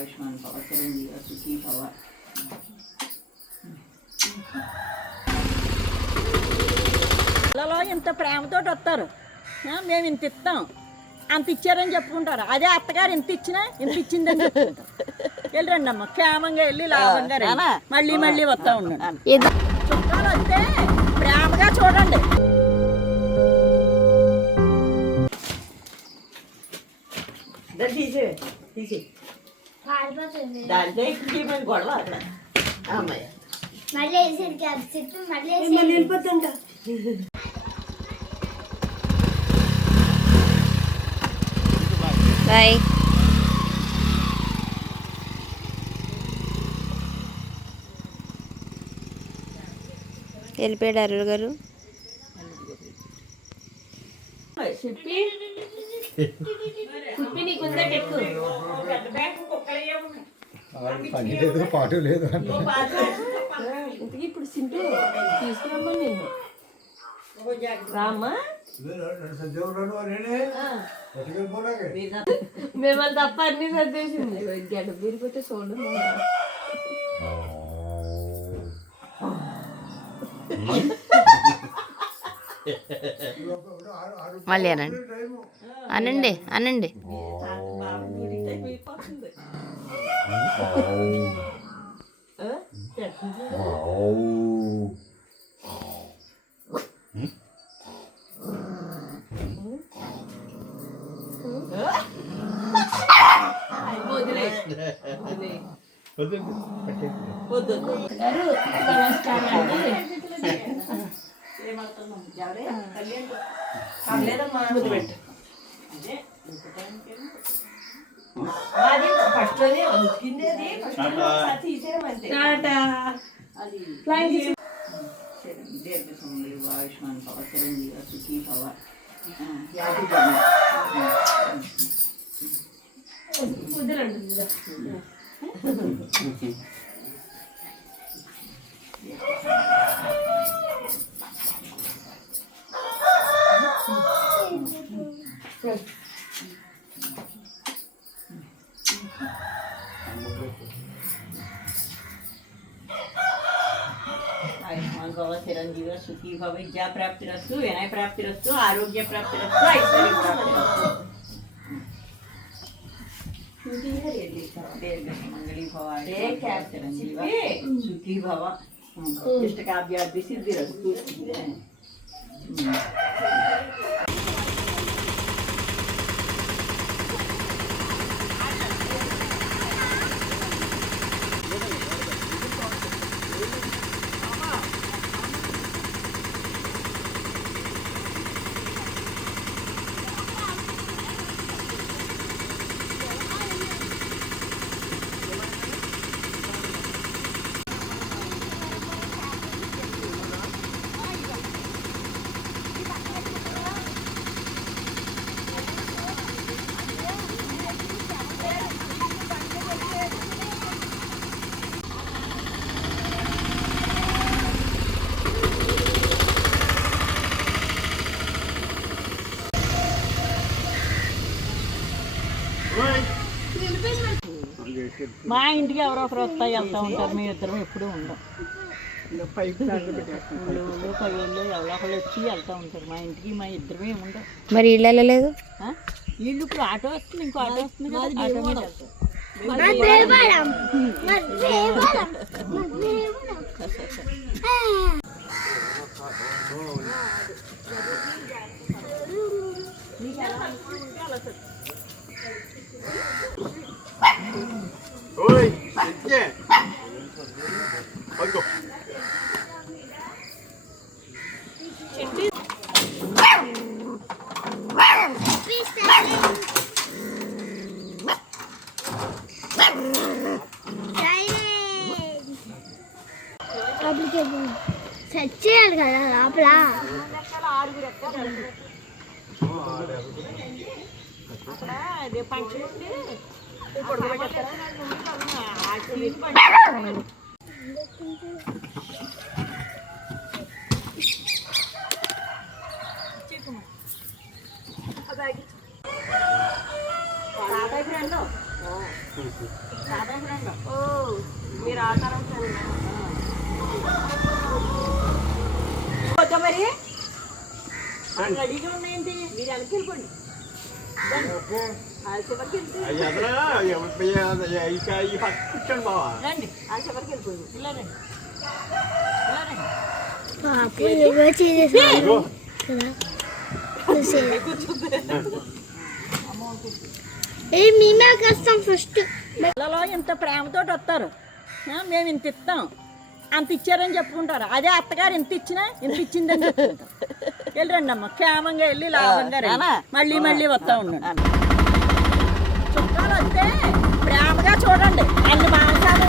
ఆయుష్మాన్ భవ చిరంజీవి సుఖీ భవ. పిల్లలు ఇంత ప్రేమతో వస్తారు, మేము ఇంత ఇస్తాం అంత ఇచ్చారని చెప్పుకుంటారు. అదే అత్తగారు ఇంత ఇచ్చినా ఇంత ఇచ్చిందని చెప్పుకుంటారు. వెళ్ళండి అమ్మ, క్షేమంగా వెళ్ళి లాభంగా మళ్ళీ మళ్ళీ వస్తూ ఉన్నాడు. చుట్టాలు వస్తే ప్రేమగా చూడండి. గొడవ వెళ్ళిపోతుంట. బాయ్. వెళ్ళిపోయాడు అరుణ్ గారు. పని లేదు పాటు లేదు ఇప్పుడు సింటూ తీసుకురమ్మా నేను రామ్మా. మిమ్మల్ని తప్ప అన్ని సర్దేసింది. గడ్డ బీరిపోతే చూడండి. మళ్ళీ అనండి అనండి అనండి. ఆయుష్మాన్ భవ చిరంజీవి సుఖీ భవ. ఆయుష్మాన్ భవ చిరంజీవి సుఖీ భవ. విద్యా ప్రాప్తిరస్తు, వినయ ప్రాప్తిరస్తు, ఆరోగ్య ప్రాప్తిరస్తు, ఐశ్వర్య ప్రాప్తిరస్తు. దీర్ఘమంగళీ భవ చిరంజీవి సుఖీ భవ. ఇష్టకాభ్యార్థి సిద్ధిరస్తు. మా ఇంటికి ఎవరో ఒకరు వస్తా వెళ్తూ ఉంటారు. మీ ఇద్దరం ఎప్పుడూ ఉండం. పైళ్ళు ఎవరో ఒకళ్ళు వచ్చి వెళ్తూ ఉంటారు మా ఇంటికి. మా ఇద్దరమే ఉండవు. మరి ఇల్లు వెళ్ళలేదు. వీళ్ళు ఇప్పుడు ఆటో వస్తుంది, ఇంకో ఆటో వస్తుంది కదా, ఆటో మీద వెళ్తారు. సెట్ చేయాలి కదా లోపల. ఫ్రెండ్ ఓ మీరు ఆ తర్వాత వద్దా మరి రెడీగా ఉన్నాయండి మీరు వెనక్కి వెళ్ళిపోండి ఆ చివరికి కూర్చోండి బావా రండి ఆ చివరికి వెళ్ళిపోయింది ఇలా రండి ఇలా రండి పాపం ఏవో చేసేసారు ఏ మేమే కష్టం ఫస్ట్ పిల్లలు ఇంత ప్రేమతో వస్తారు మేము ఇంత ఇస్తాం అంత ఇచ్చారని చెప్పుకుంటారు అదే అత్తగారు ఇంత ఇచ్చినా ఇంత ఇచ్చిందని చెప్పుకుంటారు వెళ్ళండి అమ్మ క్షేమంగా వెళ్ళి లాభంగా రండి. మళ్ళీ మళ్ళీ వస్తూ ఉన్నాడు చుట్టాలు వస్తే ప్రేమగా చూడండి అన్ని మాంసాలు